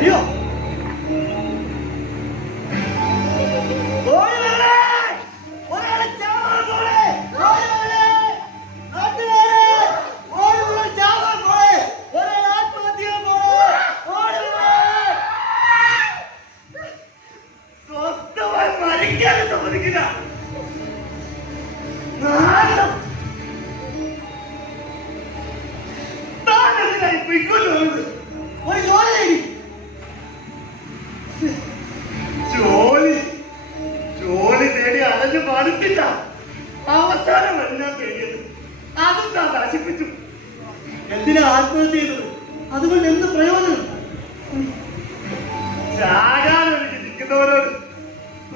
അയ്യോ ജോലി നേടി അലഞ്ഞു മടുത്തില്ല. അവസാനം എല്ലാം കഴിയത് അതും താൻ നശിപ്പിച്ചു. എന്തിനാ ആത്മഹത്യ ചെയ്തത്? അതുകൊണ്ട് എന്ത് പ്രയോജനം? ചാകാനൊരുക്കി നിൽക്കുന്നവരോട്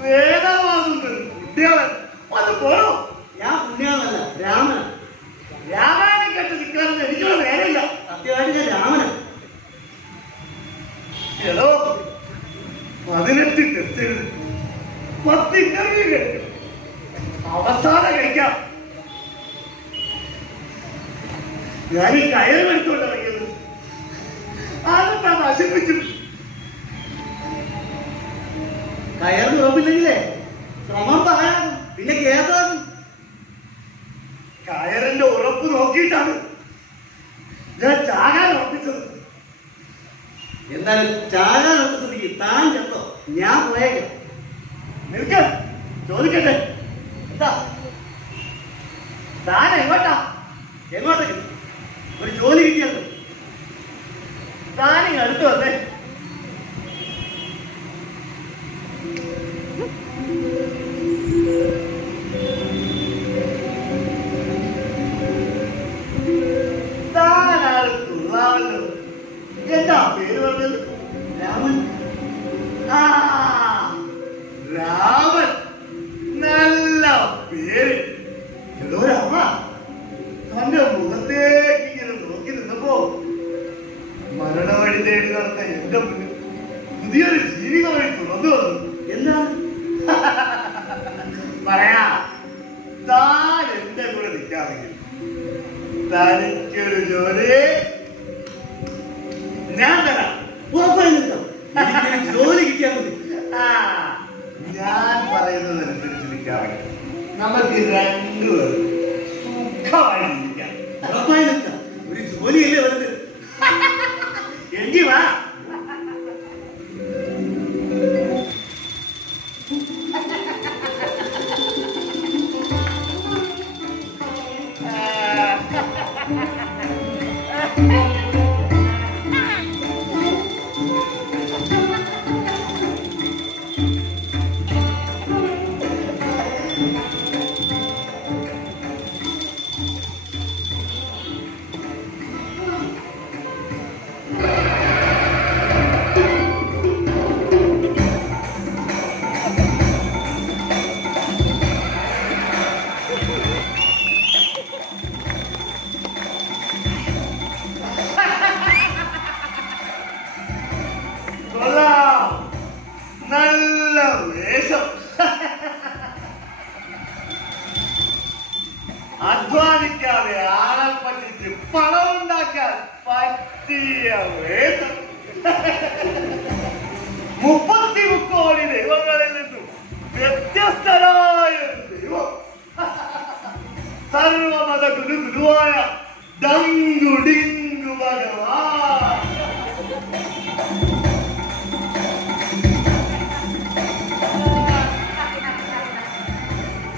വേദമാകുന്നത് കുട്ടികളൻ അത് പോണോ? ഞാൻ പുണ്യാളല്ല, രാമന. രാമായണം കേട്ട് നിൽക്കാനൊന്നും എനിക്കുള്ള നേരമില്ല. സത്യമായിട്ട് ഞാൻ രാമന. ഏതോ 18 ടെസ്റ്റ് 10 ഇന്റർവ്യൂ കഴിഞ്ഞു. അവസാനം കഴിക്കാം. ഞാൻ ഈ കയറും എടുത്തോണ്ട് ഇറങ്ങിയത് അതും താൻ നശിപ്പിച്ചു. കയറ് ഉറപ്പില്ലെങ്കിലേ ശ്രമം പറയാനും പിന്നെ കേസാകും. കയറിന്റെ ഉറപ്പ് നോക്കിയിട്ടാണ് ഞാൻ ചാകാൻ ഉറപ്പിച്ചത്. എന്തായാലും ചാകാൻ ഉറപ്പിച്ചത് താൻ ചെന്നോ, ഞാൻ പോയേക്കാം. നിൽക്ക, ചോദിക്കട്ടെ, എന്താ താൻ എങ്ങോട്ടാ? എങ്ങോട്ടേക്ക്? ഒരു ജോലി കിട്ടിയത് താനീ അടുത്ത് വന്നേ. എന്താ പേര് പറഞ്ഞത്? രാമൻ. ആ, രാമൻ, നല്ല പേര്. ഏതോ രാമ തന്റെ മുഖത്തേക്ക് ഇങ്ങനെ നോക്കി നിന്നപ്പോ മരണവഴി തേടി നടന്ന എന്റെ മുന്നിൽ പുതിയൊരു ജീവിത വഴി തുറന്നു വന്നു. എന്താ പറയാ? താൻ എന്റെ കൂടെ നിൽക്കാമെങ്കിൽ തനിക്കൊരു ജോലി ഞാൻ തരാം. ഉറപ്പായി നിൽക്കാം. ജോലി കിട്ടിയാൽ മതി. ഞാൻ പറയുന്നതനുസരിച്ച് നിൽക്കാമെങ്കിൽ നമുക്ക് രണ്ടുപേരും സുഖമായി നിൽക്കാം. ഉറപ്പായി നിൽക്കാം. ഒരു ജോലിയല്ലേ വരുന്നത്. എങ്കിൽ വാ. നല്ല വേഷം. അധ്വാനിക്കാതെ ആളെ പറ്റിച്ച് പണം ഉണ്ടാക്കാൻ പറ്റിയ വേഷം. 30 കോടി ദൈവങ്ങളിൽ നിന്നും വ്യത്യസ്തരായ ദൈവം. സർവമത ഗുരുവായ ഡങ്കുഡിങ്കു ഭഗവാൻ.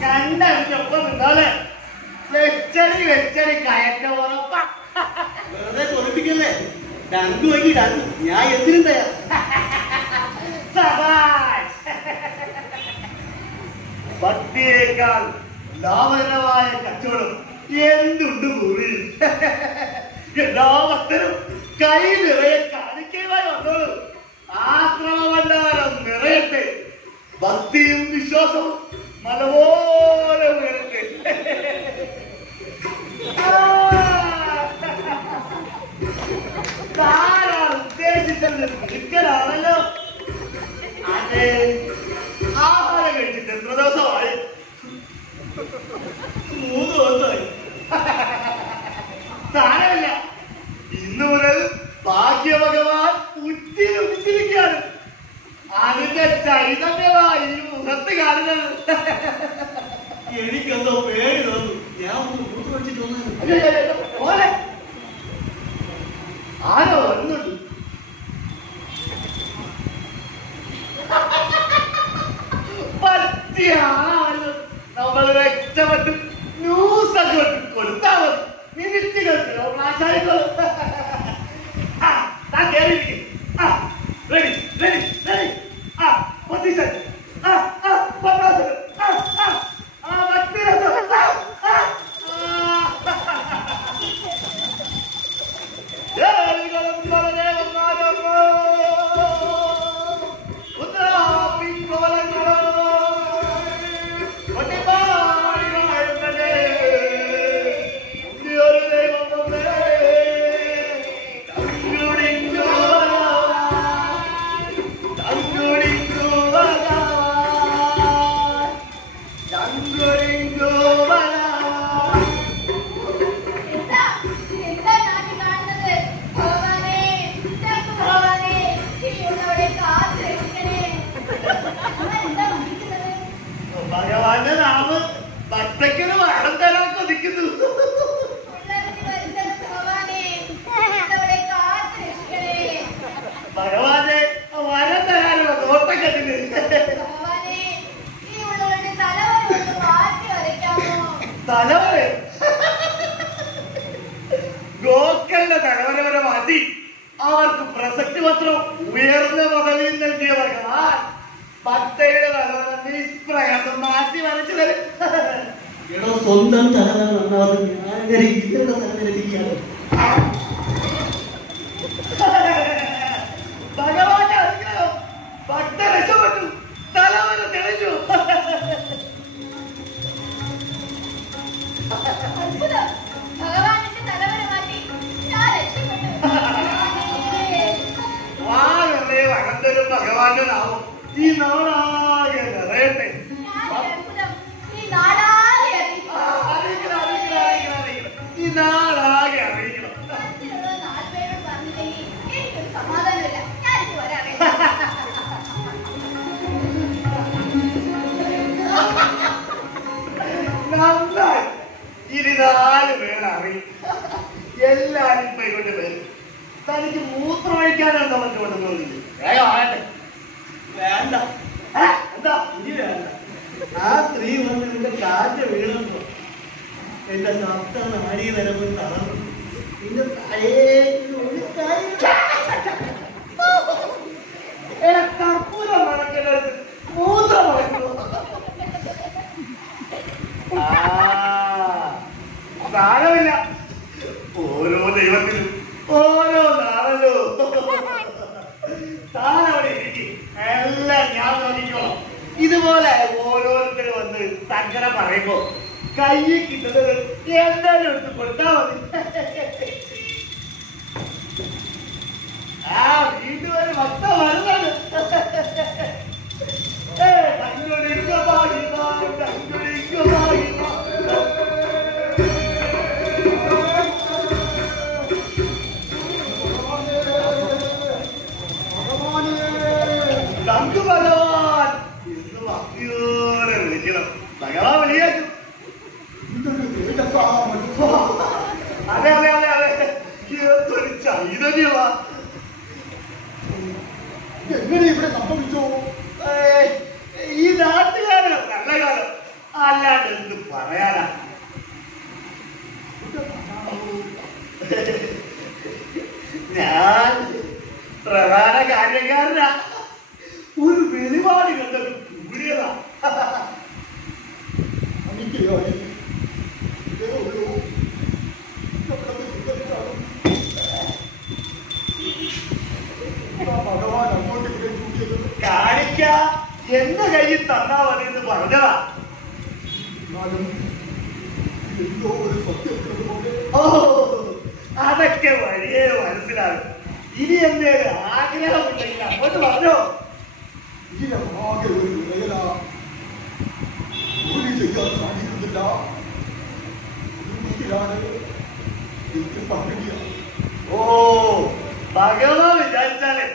കണ്ടൊപ്പം നിന്നാല് വെച്ചടി കയറ്റ ഉറപ്പ. വെറുതെ കൊറിപ്പിക്കല്ലേ. ഡങ്കു വൈകി ഡങ്കു, ഞാൻ എന്തിനും തയ്യാർ. ഭക്തിയേക്കാൾ ലാഭകരമായ കച്ചവടം എന്തുണ്ട് ഭൂമി? എല്ലാ ഭക്തരും കൈ നിറയെ കാണിക്കയുമായി വന്നോളൂ. ആശ്രമഭണ്ഡാരം നിറയട്ടെ. ഭക്തിയും വിശ്വാസവും മലപോലെ ഉയരട്ടെ. ഉദ്ദേശിച്ചത് മിടുക്കലാണല്ലോ. അതെ, ആഹാരം കഴിച്ചിട്ട് എത്ര ദിവസമായി? 3 ദിവസമായി. സാരമില്ല, ഇന്നു മുതൽ ബാക്കി ഭാഗ്യഭഗവാൻ ഉച്ചിരിക്കുകയാണ്. അതിന്റെ ചൈതന്യമായി മുഖത്ത് കാണുന്നത്. എനിക്കെന്തോ പേടി തോന്നു. ഞാൻ ഒന്ന് മൂത്ത് വെച്ചിട്ട് പോലെ ആരോ വരുന്നുണ്ട്. പറ്റിയാണ് നമ്മൾ രക്ഷപ്പെട്ട് ന്യൂസൊക്കെ കൊടുത്താ മതി. മിനിറ്റുകൾക്ക് ആശാരിക്കോ കേറിയിരിക്കും. Ready ready ready. പൊസിഷൻ ഭഗവാന്റെ നാമം ഭക്തയ്ക്കൊരു വരം തരാൻ കൊതിക്കുന്നു. ഭഗവാനെ വരം തരാനുള്ള നോട്ടക്കെട്ടിന് തലവര ഗോക്കളുടെ തലവര വരെ മാറ്റി അവർക്ക് പ്രസക്തി പത്രം ഉയർന്ന പദവിയിൽ നൽകിയ ഭഗവാൻ ഭക്തയുടെ തലവര നിഷ്പ്രയാസം മാറ്റി വരച്ചു തരും. എടോ സ്വന്തം തലവര നന്നാവും. ഞാൻ ഇവരുടെ തലവര ചെയ്യാറ്. ഭഗവാന്റെ അനുഗ്രഹം. ഭക്ത രക്ഷപ്പെട്ടു. തലവര തെളിഞ്ഞു. വാഴേ വകന്തരും ഭഗവാന്റെ നാമം ഈ നാടാകെ നിറയട്ടെ. ഈ നാടാകെ അറിയിക്കണം. നന്നായി. 24 പേര് അറിയും. എല്ലാരും ഇപ്പൊ ഇങ്ങോട്ട് വരും. തനിക്ക് മൂത്രമൊഴിക്കാനെന്താ പറ്റുമെന്ന് തോന്നില്ലേ? വേഗം ആകട്ടെ. വേണ്ട. എന്താ ഇനി വേണ്ട. ആ സ്ത്രീ വന്ന് നിന്റെ കാറ്റ് വീണപ്പോ എന്റെ സപ്ത നാടി വരവ് തളർന്നു. നിന്റെ കർപ്പൂരം മണക്കരുത്. മൂത്രം മണക്കുന്നു. സാരമില്ല. ഓരോ ദൈവത്തിലും ഓരോ നാളല്ലോ. താനവിടെ ഇരിക്കും. എല്ലാം ഞാൻ നോക്കിക്കോളാം. ഇതുപോലെ ഓരോരുത്തരും വന്ന് സങ്കടം പറയുമ്പോ കയ്യിൽ കിട്ടുന്നത് എന്തായാലും എടുത്ത് കൊടുത്താ മതി. വീണ്ടും ഒരു ഭക്ത വരുന്നത്. ഭഗവാൻ എന്ന് ഭക്തിയോടെ വിളിക്കണം. ഭഗവാൻ വിളിയാക്കും. അതെ അതെ അതെ അതെ. എന്തൊരു ചൈതന്യമാ. എങ്ങനെ ഇവിടെ സംഭവിച്ചോ? ഈ നാട്ടുകാരോ നല്ല കാലം. അല്ലാണ്ട് എന്ത് പറയാനാ. ഞാൻ പ്രധാന കാര്യക്കാരനാ. ഒരു വെളിപാട് കണ്ടത് കൂടിയതാ. കാണിക്ക എന്റെ കയ്യിൽ തന്നാ മതി എന്ന് പറഞ്ഞതാ. ഓ അതൊക്കെ വഴിയേ മനസ്സിലാകും. ഇനി എന്റെ ആഗ്രഹമില്ലെങ്കിൽ അങ്ങോട്ട് പറഞ്ഞോ. ഇതിനാകെ ഒരു വിലയല ജോലി ചെയ്യാൻ സാധിക്കുന്നില്ല. എനിക്ക് പങ്കിടിയ. ഓ ഭഗവാൻ വിചാരിച്ചാല്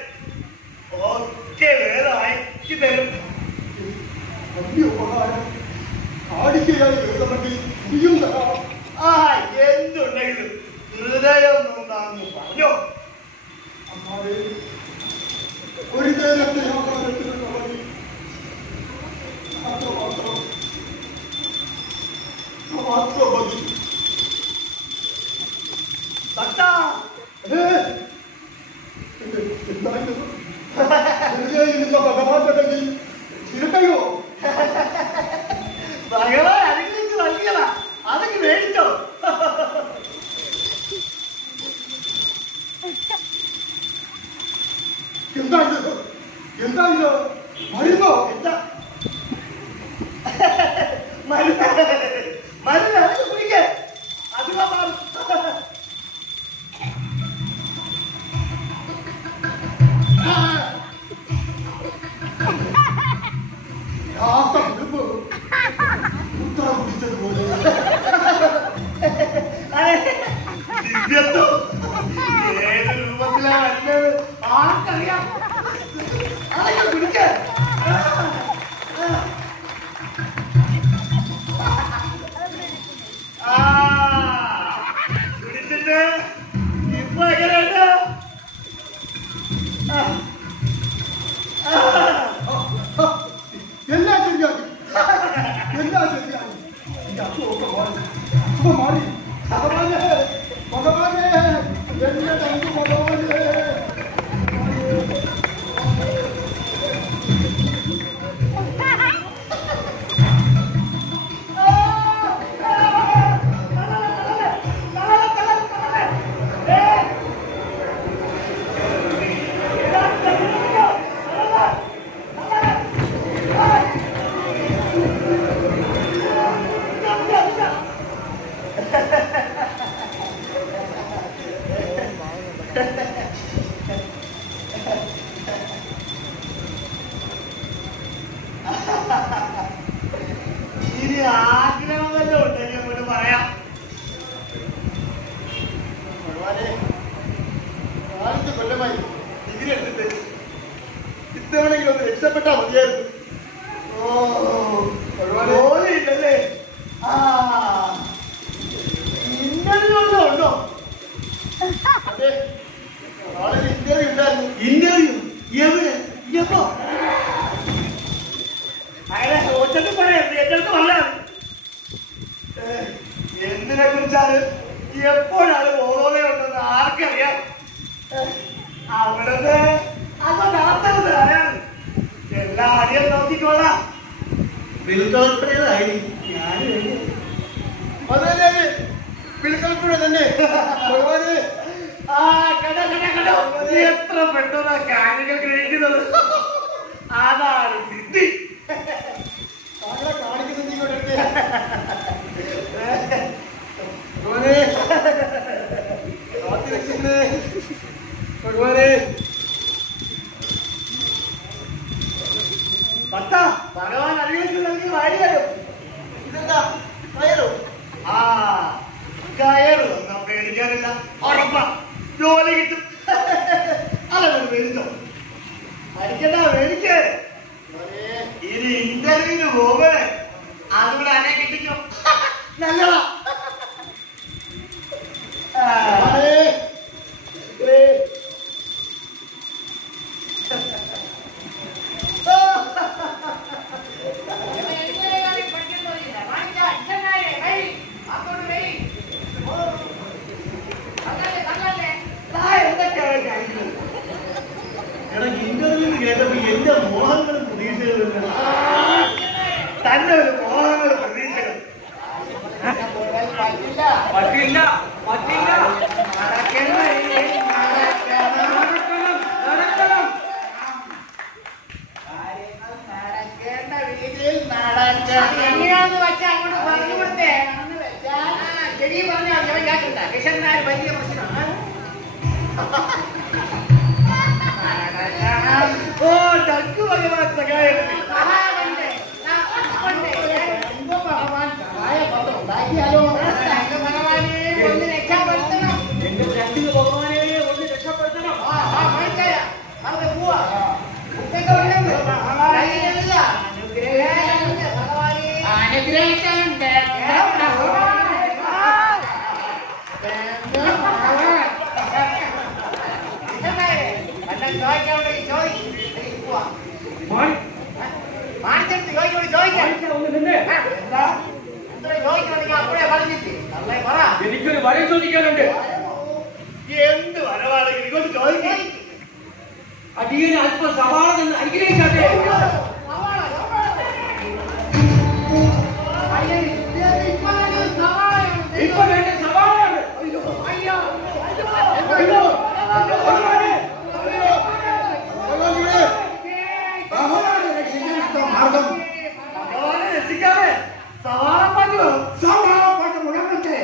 ഒക്കെ വേറെ അയക്കി തരും. എന്തുണ്ടെങ്കിലും ഹൃദയം നന്നാന്ന് പറഞ്ഞോ. ഒരു നേരത്തെ ഭഗവാന്റെ ചിരട്ടയോ ഭഗവാൻ അനുഗ്രഹിച്ച് നൽകിയതാ, അതൊക്കെ മേടിച്ചോ. എന്താ എന്താ ഇത് മരുന്നോ? എന്താ മരുന്ന്? മരുന്ന് അതൊക്കെ കുടിക്കേ, അത് മാറും. ഏത് രൂപത്തിലാണ് വരുന്നത് ആർക്കറിയാം. അതൊക്കെ കുടിക്കേ. കുടിച്ചിട്ട് ഇപ്പൊ എങ്ങനെയുണ്ട്? എല്ലാ ശരിയാക്കി എല്ലാ ശരിയാക്കി മാറി ഭഗവാനെ ഭഗവാനെ എന്നെ കണ്ടു ഭഗവാനെ. ഇനി ആഗ്രഹം വല്ലതും ഉണ്ടെങ്കിൽ അങ്ങോട്ട് പറയാം. നാലഞ്ച് കൊല്ലമായി ഡിഗ്രി എടുത്തിട്ട് ഇത്തവണെങ്കിലും ഒന്ന് രക്ഷപ്പെട്ടാ മതിയായിരുന്നു. ജോലിയില്ലല്ലേ? ഇന്റർവ്യൂ വല്ലതും ഉണ്ടോ? അതെ, നാളെ ഇന്റർവ്യൂ ഉണ്ടായിരുന്നു. ഇന്റർവ്യൂ എവിടെ? എപ്പോ? അയാളെ ഒറ്റക്ക് പറയരുത്, എന്റെ അടുത്ത് പറഞ്ഞാൽ എന്തിനെ കുറിച്ചാണ് എപ്പോഴാണ് ഓരോന്നുണ്ടെന്ന് ആർക്കറിയാം. അവിടുന്ന് അതൊക്കെ അറിയാം. എല്ലാ അടിയും നോക്കിക്കോളാം. ബിൽക്കൽപ്പനയിലായിരിക്കും ഞാൻ. അതെ അതെ, ബിൽക്കൽപ്പന തന്നെ. ഭഗവാനെ കണ്ടോ എത്ര പെട്ടെന്നാ കാര്യങ്ങൾ ഗ്രഹിക്കുന്നത്. അതാണ് സിദ്ധി. താങ്കളെ കാണിക്കുന്നത് ഇങ്ങോട്ടെ. ഭഗവാനെ കാത്തിരക്ഷിക്കുന്നേ ഭഗവാനെ. ഭഗവാൻ അറിയിച്ചു നൽകി വാരിയാലോ. ഇതെന്താ കയറോ? കയറ് വന്നാ പേടിക്കാനില്ല, ഉറപ്പാ ജോലി കിട്ടും. അതൊരു മേടിച്ചോ. അടിക്കണ്ട, മേടിക്കേ. ഇനി ഇന്റർവ്യൂവിന് പോവേ, അതുകൂടെ അനെ കിട്ടിക്കോ. നല്ലതാ. ഇന്റർവ്യൂവിന് കേട്ടപ്പോ എന്റെ മോഹങ്ങളും പ്രതീക്ഷകളും തന്നെ ഒരു മോഹങ്ങളും പ്രതീക്ഷകളും പറ്റില്ല പറ്റില്ല. നടക്കേണ്ട രീതിയിൽ എങ്ങനെയാണെന്ന് വെച്ചാൽ അങ്ങോട്ട് പറഞ്ഞു കൊടുത്തേ. ശരി പറഞ്ഞാൽ ഞാൻ കേട്ടില്ല. കിഷന്മാർ വലിയ പ്രശ്നമാണ്. ഓ ഡക്കു ഭഗവാൻ സഹായത്തിൽ ഭഗവാൻ സഹായപത്രം ഉണ്ടാക്കിയാലോ? ഭഗവാനെ ഒന്ന് രക്ഷപ്പെടുത്തണം. എന്റെ രണ്ടിന് ഭഗവാനെ ഒന്ന് രക്ഷപ്പെടുത്തണം. ചോദിക്കാനുണ്ടെങ്കിൽ ചോദിക്കും. എനിക്ക് പോവാം. മാണി മാണിച്ചെടുത്ത് ചോദിക്കോളൂ, ചോദിക്കാം. ഒന്ന് നിന്നെ. എന്താ എന്തോ ചോദിക്കണമെങ്കിൽ അപ്പോഴേ പറഞ്ഞിട്ട് അല്ലേ പറ. എനിക്കൊരു വരം ചോദിക്കാനുണ്ട്. എന്ത് വരവാണെങ്കിൽ ഇങ്ങോട്ട് ചോദിക്കും. അടിയന് അല്പം സവാള നിന്ന് അനുഗ്രഹിക്കാതെ. ഇപ്പൊ വേണ്ട സവാളയാണ്. ഭഗവാനെ രക്ഷിക്കാതെ സവാള പാട്ടോ മുടങ്ങട്ടെ.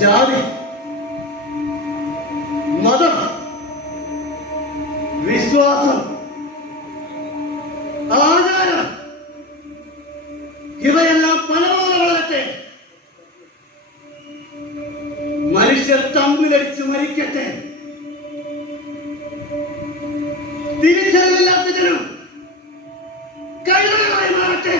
ജാതി, മതം, വിശ്വാസം, ആചാരം ഇവയെല്ലാം പലപോലെ വളരട്ടെ. മനുഷ്യർ തമ്മിലടിച്ച് മരിക്കട്ടെ. തിരിച്ചറിവില്ലാത്ത ജനം കഴിവുകളായി മാറട്ടെ.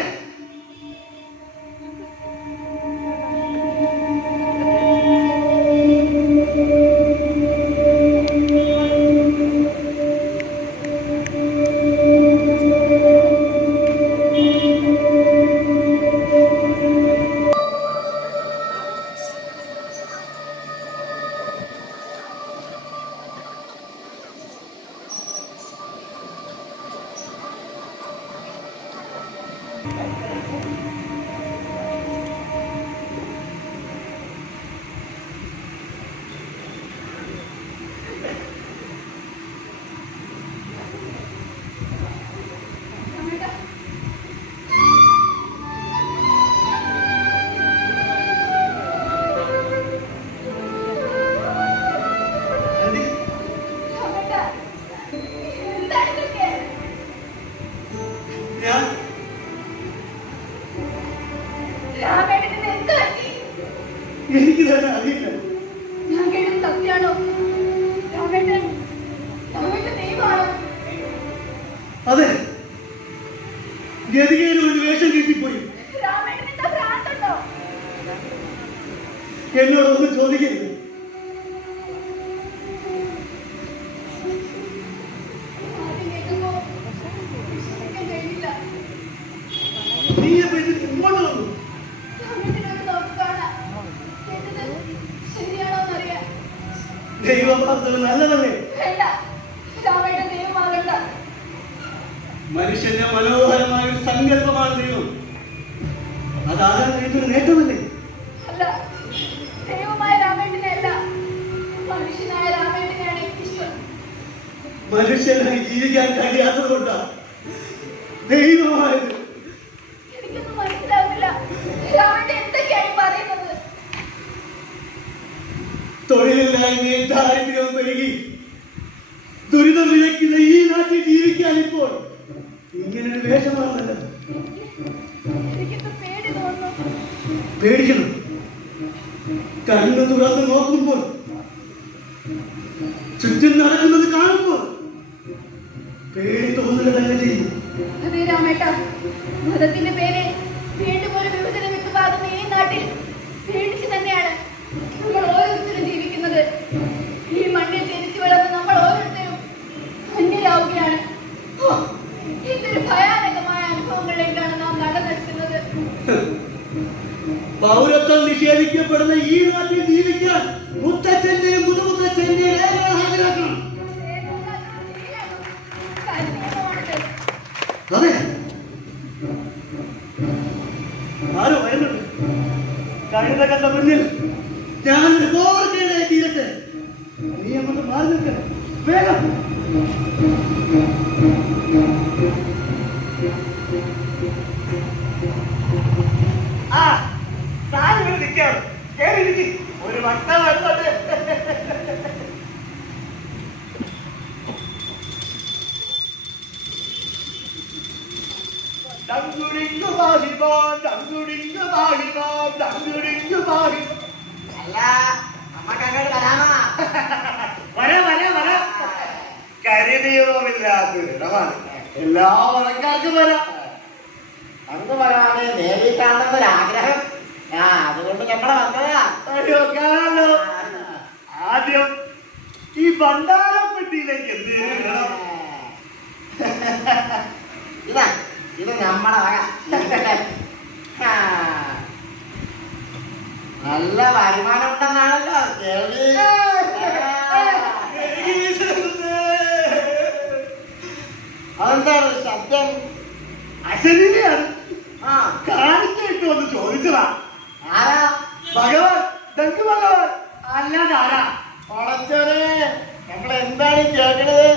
എനിക്ക് തന്നെ അറിയില്ല. ഞാൻ കേട്ടത് സത്യാണോ? രാമേട്ടൻ ദൈവമാണോ? അതെ, ഗതികയിൽ ഒരു വേഷം കിട്ടിപ്പോയി. രാമേട്ടൻ എന്താ ഭ്രാന്തുണ്ടോ? എന്നോടൊന്നും ചോദിക്കരുത്. ആദ്യം കേൾക്കുമ്പോ വിശ്വസിക്കാൻ കഴിയില്ല. നീ എപ്പോ ഇതിന് മുമ്പോട്ട് വന്നു? രാമേട്ടനൊന്ന് നോക്കി കാണാം. കേട്ടത് ശരിയാണോന്നറിയാൻ. ദൈവവാർത്തകൾ നല്ലതല്ലേ? വേണ്ട, രാമേട്ടൻ ദൈവമാകണ്ട. മനുഷ്യന്റെ മനോഹരമായ ഒരു സങ്കല്പമാണ് ദൈവം. അതാകാൻ കഴിയുന്നൊരു നേട്ടമല്ലേ? അല്ല, ദൈവമായ രാമേട്ടനെ അല്ല, മനുഷ്യനായ രാമേട്ടനെയാണ് എനിക്കിഷ്ടം. മനുഷ്യനായി ജീവിക്കാൻ കഴിയാത്തത് കൊണ്ടാണ് ദൈവമായത്. എനിക്കൊന്നും മനസ്സിലാവില്ല. രാമേട്ടൻ എന്തൊക്കെയാണ് പറയുന്നത്? തൊഴിലില്ലായ്മയും ദാരിദ്ര്യവും പെരുകി ദുരിതം വിതയ്ക്കുന്ന ഈ നാട്ടിൽ ജീവിക്കാൻ ഇപ്പോൾ ഇങ്ങനൊരു വേഷമാണ് നല്ലത്. എനിക്കിപ്പോ പേടി തോന്നുന്നു. പേടിക്കണം. കണ്ണു തുറന്ന് നോക്കുമ്പോൾ, ചുറ്റും നടക്കുന്നത് കാണുമ്പോൾ പേടി തോന്നുക തന്നെ ചെയ്യും. അതെ രാമേട്ട, മതത്തിന്റെ പേര് നമ്മൾ ഓരോരുത്തരും ജീവിക്കുന്നത്. ഈ മണ്ണിൽ ജനിച്ചു വളർന്ന് നമ്മൾ ഓരോരുത്തരും അന്യരാവുകയാണ്. എന്തൊരു ഭയാനകമായ അനുഭവങ്ങളിലേക്കാണ് നാം നടന്നെടുക്കുന്നത്. പൗരത്വം നിഷേധിക്കപ്പെടുന്ന ഈ നാട്ടിൽ ജീവിക്കാൻ മുത്തച്ഛന്റെയും മുതുമുത്തച്ഛന്റെയും രേഖകൾ ഹാജരാക്കണം. അതെ, ആരോ വരുന്നുണ്ട്. കഴുത കണ്ട മുന്നിൽ ഞാനൊരു കോർക്കയുടെ തീരട്ടെ. നീ അങ്ങോട്ട് മാറി നിൽക്കണം. വേഗം. ആ താനിവിടെ നിൽക്കാണ്. കേറിയിരിക്കും. ഒരു വട്ട വരുന്നുണ്ട്. അല്ല, നമുക്ക് അങ്ങോട്ട് വരാമോ? വരാ. കരിനിയമമില്ലാത്തൊരിടമാണ്. എല്ലാ മതക്കാർക്കും വരാം. നമുക്ക് വരാതെ നേരിൽ കാണണമെന്നൊരാഗ്രഹം. അതുകൊണ്ട് നമ്മളെ വന്നതാ. അയ്യോ, കാണാലോ. ആദ്യം ഈ ഭണ്ഡാരപ്പെട്ടിയിലേക്ക് എന്ത് വേണം? ഇത് നമ്മളെ വക. നല്ല വരുമാനം ഉണ്ടെന്നാണല്ലോ കേൾവി. അതെന്താണ് ശബ്ദം? അശരീരിയാണ്. കാണിച്ചിട്ട് ഒന്ന് ചോദിച്ചതാ. ആരാ? ഭഗവാൻ, ദങ്ക് ഭഗവാൻ. അല്ലാതെ ആരാ? വളച്ചോരെ, നമ്മളെന്താണ് കേൾക്കണത്?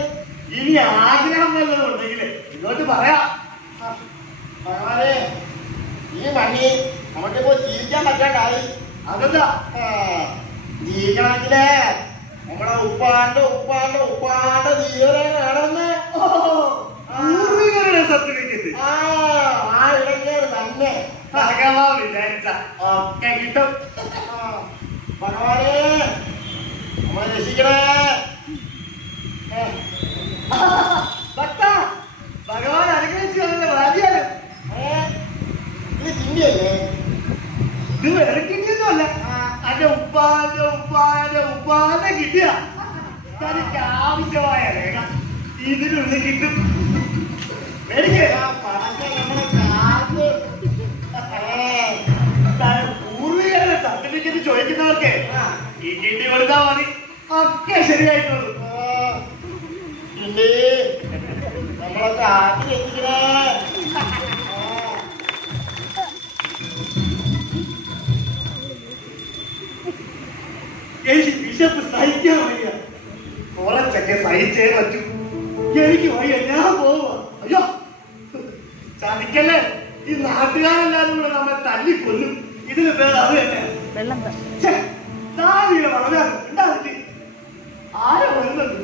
ഇനി ആഗ്രഹം വല്ലതും ഉണ്ടെങ്കിലേ ഇങ്ങോട്ട് പറയാം. ഭഗവാനെ, ഈ മണ്ണി നമുക്കിപ്പോ ജീവിക്കാൻ പറ്റാണ്ടായി. അതെന്താ? ജീവിക്കണമെങ്കിലേ നമ്മളെ ഉപ്പാന്റെ ജീവനെ വേണമെന്ന്. പൂർവികരുടെ സർട്ടിഫിക്കറ്റ് ആ ഇടയ്ക്കേട് തന്നെ ഭഗവാൻ വിചാരിച്ച ഒക്കെ കിട്ടും. ഭഗവാനെ, നമ്മളെ രക്ഷിക്കണേ. ഭക്ത, ഭഗവാൻ അനുഗ്രഹിച്ചു അതിന്റെ ഭാര്യയാണ്. ഇത് ചിന്തിയല്ലേ? ഇത് വേറെ കിട്ടിയൊന്നുമല്ല. അന്റെ ഉപ്പാന്റെ കിട്ടിയ തനിക്ക് ആവശ്യമായ രേഖ ഇതിനുള്ളിൽ കിട്ടും. എനിക്ക് പൂർവികരുടെ സർട്ടിഫിക്കറ്റ് ചോദിക്കുന്നവർക്ക് ഈ കിട്ടി കൊടുത്താൽ മതി. ഒക്കെ ശരിയായിട്ടുള്ളൂ. നമ്മളൊക്കെ ആക്കി വെച്ചിക്കണേ. എനിക്ക് വിശപ്പ് സഹിക്കാൻ വയ്യ. കുറച്ചൊക്കെ സഹിച്ചേ പറ്റൂ. എനിക്ക് വയ്യ, ഞാൻ പോവാ. അയ്യോ, ചതിക്കല്ലേ. ഈ നാട്ടുകാരെല്ലാരും കൂടെ നമ്മെ തല്ലിക്കൊല്ലും. ഇതിന് പേര് അത് തന്നെ. താവിയുടെ വളരെ ഉണ്ടാവില്ല. ആരോ വരുന്നുണ്ട്.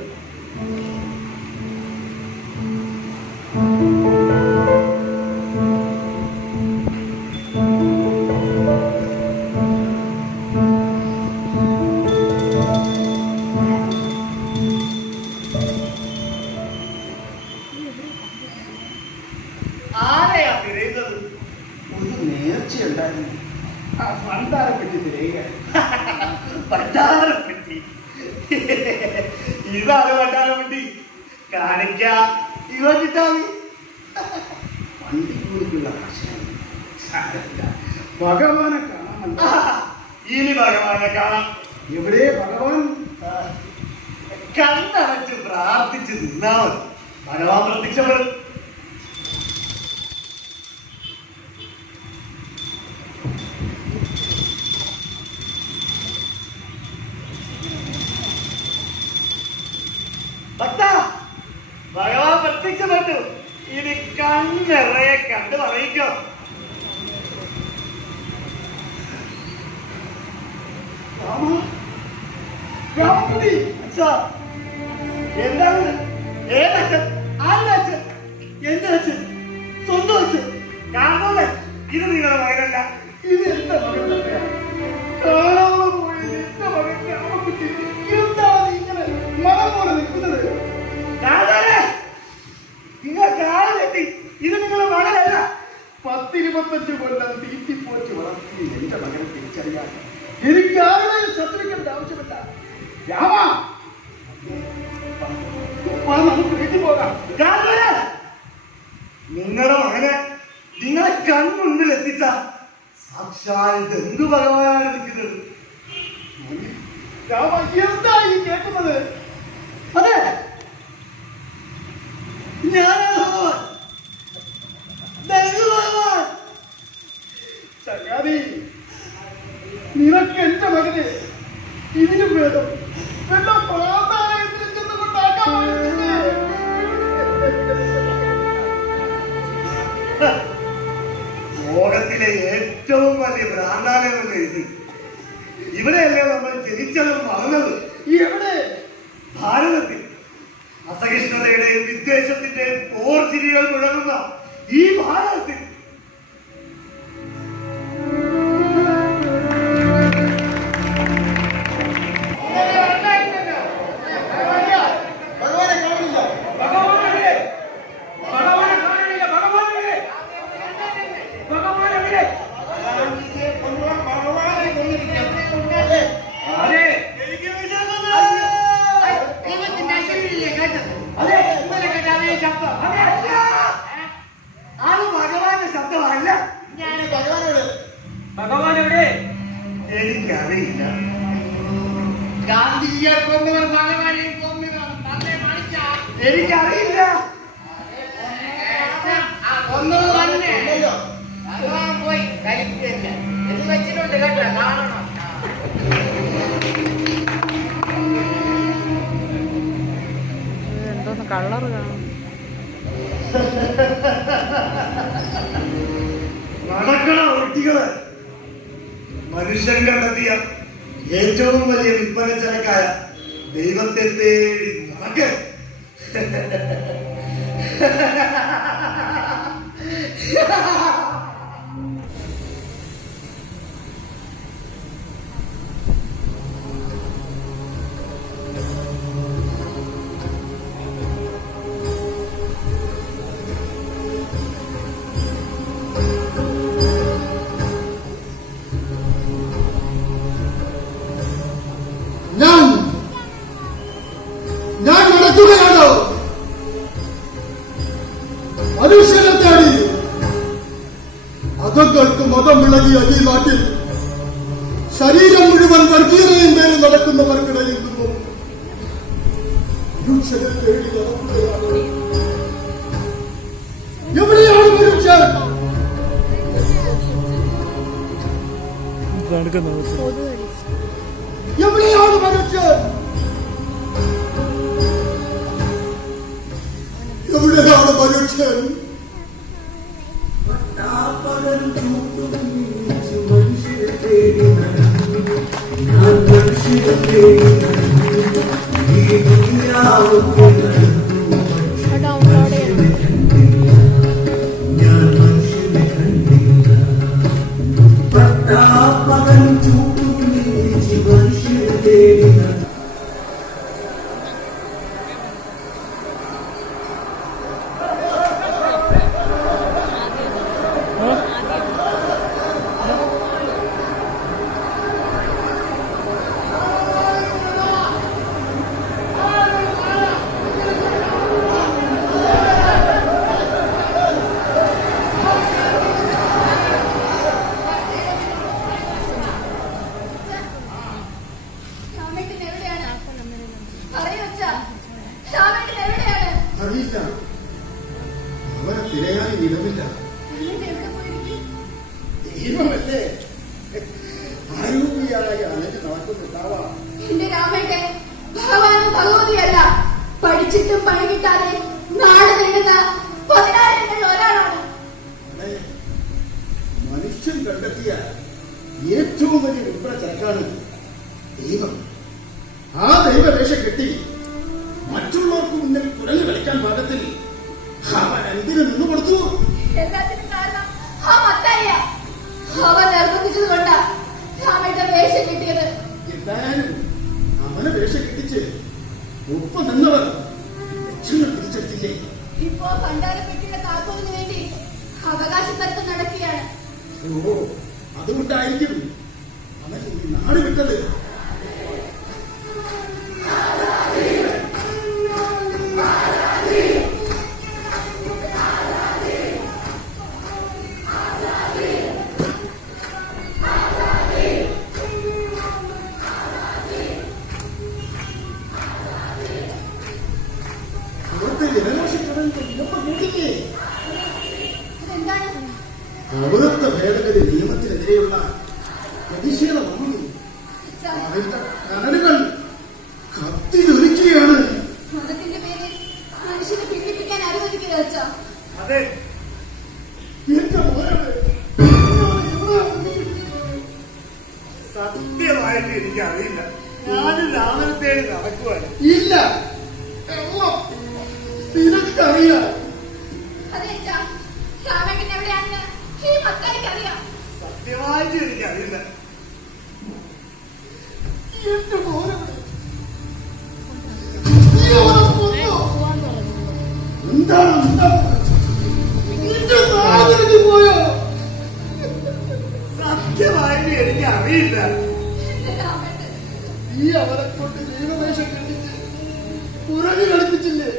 ആരെയാ തിരയുന്നത്? ഒരു നേർച്ചയുണ്ടായിരുന്നു. ഭണ്ഡാരപ്പെട്ടി തിരയുക. ഭണ്ഡാരപ്പെട്ടി. ഇതാണ് ഭണ്ഡാരപ്പെട്ടി. കാണിക്ക ഇവറ്റിട്ടാ വണ്ടിക്കൂലിക്കുള്ള ഭഗവാനെ കാണാമല്ലോ. ഇനി ഭഗവാനെ കാണാം. എവിടെ ഭഗവാൻ? കണ്ണടച്ച് പ്രാർത്ഥിച്ച് നിന്നാ മതി. ഭഗവാൻ പ്രത്യക്ഷപ്പെടും. ഭക്ത, ഭഗവാൻ പ്രത്യക്ഷപ്പെട്ടു. ഇനി കണ്ണിറയെ കണ്ട് പറയിക്കോ. എന്താണ്? ഏതച്ഛൻ? ആരുടെ അച്ഛൻ? എന്റെ അച്ഛൻ, സ്വന്തം അച്ഛൻ. കാണുന്നേ, ഇത് നിങ്ങളുടെ മകനല്ല, ഇത് എന്റെ മകൻ തന്നെയാണ്. കാണാതെ പോയി എന്റെ മകൻ രാമക്കുട്ടി. എന്താണ് ഇങ്ങനെ മകൻ പോലെ നിൽക്കുന്നത്? കാണാതെ നിങ്ങൾ കാല് കെട്ടി. ഇത് നിങ്ങളുടെ മകനല്ല. 10-25 കൊല്ലം തീറ്റിപ്പോച്ച് വളർത്തി എന്റെ മകനെ തിരിച്ചറിയാൻ എനിക്ക് ആരുടെയും ശത്രുക്കളുടെ ആവശ്യമില്ല. രാമ, നമുക്ക് വീട്ടിൽ പോകാം. നിങ്ങളുടെ മകനെ നിങ്ങളെ കൺമുൻപിൽ എത്തിച്ച സാക്ഷാൽ എന്തു ഭഗവാനാണ് നിൽക്കുന്നത്. രാമ, എന്താ ഈ കേൾക്കുന്നത്? അതെ, ഞാനാണ് ഭഗവാൻ. ഭഗവാൻ ചങ്ങാതി, നിനക്ക് എന്റെ മകനെ ഇതിനും വേദം വല്ല പ്രാധാന്യത്തിൽ ചെന്നുകൊണ്ടാക്കാമായിരുന്നില്ലേ? ലോകത്തിലെ ഏറ്റവും വലിയ ഭ്രാന്താലയമല്ലേ ഇത്? ഇവിടെയല്ലേ നമ്മൾ ജനിച്ചതും വളർന്നത്? എവിടെ? ഭാരതത്തിൽ അസഹിഷ്ണുതയുടെയും വിദ്വേഷത്തിന്റെയും പോർച്ചിരികൾ മുഴങ്ങുന്ന ഈ ഭാരതത്തിൽ അത് ഭഗവാന്റെ ശബ്ദമല്ല. ഭഗവാൻ എവിടെ? എനിക്കറിയില്ല. ഗാന്ധിജിയെ കൊന്നവർ ഭഗവാനെയും കൊന്നവർ തന്നെ കാണിക്കാം. എനിക്കറിയില്ല. കൊന്നത് തന്നെ ഭഗവാൻ പോയി ധരിക്കില്ല എന്ന് വെച്ചിട്ടുണ്ട് കേട്ടോ. കാണണം. എന്തോന്ന് കളറ് കാണും. നടക്കണ ഒട്ടികള് മനുഷ്യൻ കണ്ടെത്തിയ ഏറ്റവും വലിയ വിൽപ്പന ചരക്കായ ദൈവത്തെ തേടി നടക്ക്. ഞാൻ നടക്കുകയാണോ മനുഷ്യനെ തേടി? അധങ്ങൾക്ക് മതമിളകിയ ഈ നാട്ടിൽ ശരീരം മുഴുവൻ വർഗീയതയും മേൽ നടക്കുന്നവർക്കിടയിൽ നിന്നും മനുഷ്യനെ തേടി നടക്കുകയാണോ? എവിടെയാണ് മനുഷ്യൻ? എവിടെയാണ് മനുഷ്യൻ? എവിടെയാണ് മനുഷ്യൻ? അറിയില്ല. അവരെ തിരയാൻ ഇടമില്ല. ദൈവമല്ലേ ആരോഗ്യയായി അലഞ്ഞ് നടക്കുന്നുണ്ടാവാം. എന്റെ രാമേട്ടൻ ഭഗവാനും ഭഗവതിയല്ല, പഠിച്ചിട്ടും പണി കിട്ടാതെ നാട് നേടുന്ന 10,000 ഒരാളാണ്. മനുഷ്യൻ കണ്ടെത്തിയ ഏറ്റവും വലിയ വിൽപ്പന ചരക്കാണ് ദൈവം. ആ ദൈവവേഷം കെട്ടി മറ്റുള്ളവർക്ക് മുന്നിൽ കുരങ്ങ് കളിക്കാൻ പാകത്തിൽ അവൻ എന്തിനു നിന്നു കൊടുത്തു? എല്ലാത്തിനും കാരണം ആ മത്തായിയ. അവൻ നിർബന്ധിച്ചത് കൊണ്ടാ രാമേട്ടൻ വേഷം കിട്ടിയത്. എന്തായാലും അവനെ വേഷം കെട്ടിച്ച് ഒപ്പം നിന്നവർ ലക്ഷ്യങ്ങൾ തിരിച്ചെടുത്തില്ലേ? ഇപ്പോ ഭണ്ഡാരപ്പെട്ടിയുടെ താക്കോലിന് വേണ്ടി അവകാശ തർക്കം നടക്കുകയാണ്. ഓ, അതുകൊണ്ടായിരിക്കും അവൻ ഈ നാട് പൗരത്വ ഭേദഗതി നിയമത്തിനെതിരെയുള്ള പ്രതിഷേധമാണ്. അതിന്റെ കനലുകൾ കത്തിയൊലിക്കുകയാണ്. മതത്തിന്റെ പേരിൽ മനുഷ്യനെ ഭിന്നിപ്പിക്കാൻ അനുവദിക്കരുത്. അതെ, എന്റെ മോനെ സത്യമായിട്ട് എനിക്കറിയില്ല. ഞാനും രാമനത്തേടി നടക്കുവാൻ. ഇല്ല, നിനക്കറിയാം. അതെ അച്ഛാ, രാമേട്ടൻ എവിടെയാണെന്ന് ഈ മത്തായിക്ക് അറിയാം. സത്യമായിട്ട് എനിക്കറിയില്ല. എന്റെ മോനെ എന്താണ് പോയോ? സത്യമായിട്ട് എനിക്കറിയില്ല. രാമേട്ടൻ ഈ അവരെ കൊണ്ട് ദൈവവേഷം കെട്ടിച്ച് പുറകെ കളിപ്പിച്ചില്ലേ?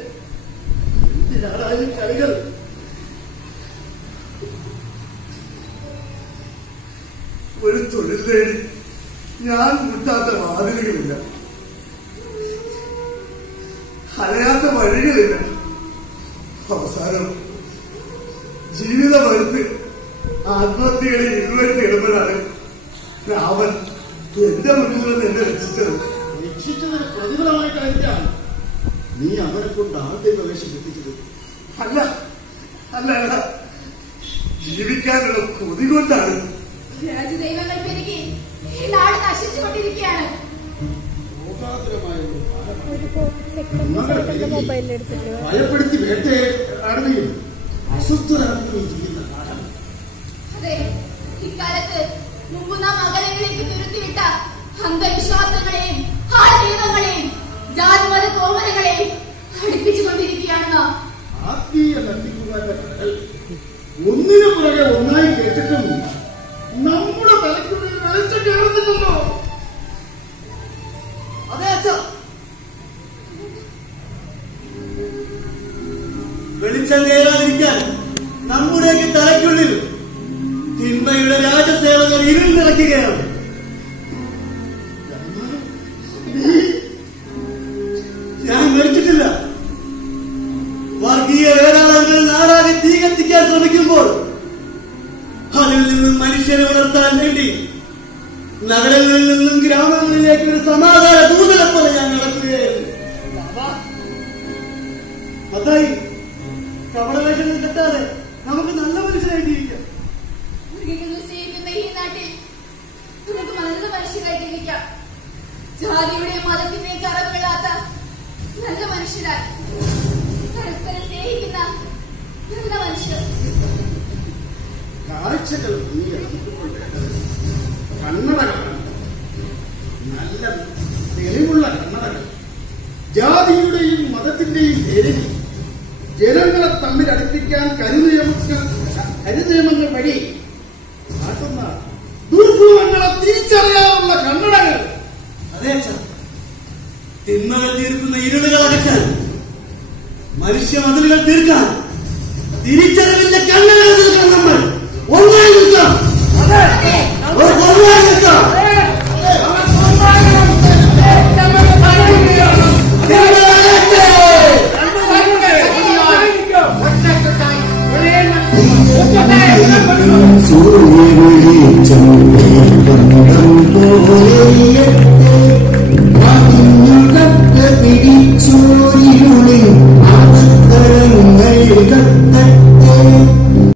എന്തിനാണ് ഈ കളികൾ? ഒരു തൊഴിൽ തേടി ഞാൻ മുട്ടാത്ത വാതിലുകളില്ല, അലയാത്ത വഴികളില്ല. അവസാനം ജീവിത വരുത്ത് ആത്മഹത്യകളെ ഇരുവരുത്തി ഇടുമ്പോഴാണ് രാമൻ എന്റെ മുന്നിൽ നിന്ന് എന്നെ രക്ഷിച്ചത്. രക്ഷിച്ചതിന് പ്രതിഫലമായിട്ടായിരിക്കാം നീ അവരെ കൊണ്ട് ആ ദൈവവേഷം കെട്ടിച്ചത്. അല്ല അല്ല അല്ല, ജീവിക്കാനുള്ള കൊതി കൊണ്ടാണ്. രാജദൈവങ്ങൾ പെരുകി ഈ നാട് നശിച്ചുകൊണ്ടിരിക്കുകയാണ്. ലോകാതുരമായ ഒരു ഭയപ്പെടുത്തി വേട്ടയാടുകയും അസ്വസ്ഥരാകുകയും ചെയ്യുന്ന കാലം. അതെ, ഇക്കാലത്ത് മുമ്പ് നാം അകലങ്ങളിലേക്ക് തുരുത്തിവിട്ട അന്ധവിശ്വാസങ്ങളെയും ആൾദൈവങ്ങളെയും ജാതിമത കോമരങ്ങളെയും അടുപ്പിച്ചുകൊണ്ടിരിക്കുകയാണ് നാം. ആത്മീയ തട്ടിപ്പുകാരുടെ കടൽ ഒന്നിനു പുറകെ ഒന്നായി കേട്ടിട്ടും നമ്മുടെ തലയ്ക്കുള്ളിൽ വെളിച്ചം കയറുന്നില്ലല്ലോ. അതെ അച്ഛാ, വെളിച്ചം കയറാതിരിക്കാൻ നമ്മുടെയൊക്കെ തലയ്ക്കുള്ളിൽ തിന്മയുടെ രാജസേവകർ ഇരുൾ നിറയ്ക്കുകയാണ്. ഞാൻ മരിച്ചിട്ടില്ല. വർഗീയ വേരാളങ്ങൾ നാടാകെ തീ കത്തിക്കാൻ ശ്രമിക്കുമ്പോൾ അതിൽ നിന്നും മനുഷ്യരെ ഉണർത്താൻ വേണ്ടി നഗരങ്ങളിൽ നിന്നും ഗ്രാമങ്ങളിലേക്ക് ഒരു സമാധാന ദൂതലപ്പത ഞാൻ നടക്കുകയായിരുന്നു. അതായി കപടവേഷങ്ങൾ കെട്ടാതെ നമുക്ക് നല്ല മനുഷ്യരായി ജീവിക്കാം. മൃഗങ്ങൾ സ്നേഹിക്കുന്ന ഈ നാട്ടിൽ നമുക്ക് നല്ല മനുഷ്യരായി ജീവിക്കാം. ജാതിയുടെയും മതത്തിന്റെയും കറവുകളാത്ത നല്ല മനുഷ്യരായി പരസ്പരം സ്നേഹിക്കുന്ന നല്ല മനുഷ്യർ. കാഴ്ചകൾ നീ ഇറങ്ങിക്കൊണ്ടേണ്ടത് കണ്ണടകളാണ്. നല്ല തെളിവുള്ള കണ്ണടകൾ. ജാതിയുടെയും മതത്തിന്റെയും പേരിൽ ജനങ്ങളെ തമ്മിൽ അടുപ്പിക്കാൻ കരുനിയമങ്ങൾ വഴി കാട്ടുന്ന ദുർഗുണങ്ങളെ തിരിച്ചറിയാനുള്ള കണ്ണടകൾ. അതെ, തിന്മകൾ തീർക്കുന്ന ഇരുളുകൾ അകറ്റാൻ, മനുഷ്യ മതിലുകൾ തീർക്കാൻ തിരിച്ചറിവിന്റെ കണ്ണുകൾ തീർക്കാൻ നമ്മൾ ഒന്നായി നിൽക്കാം.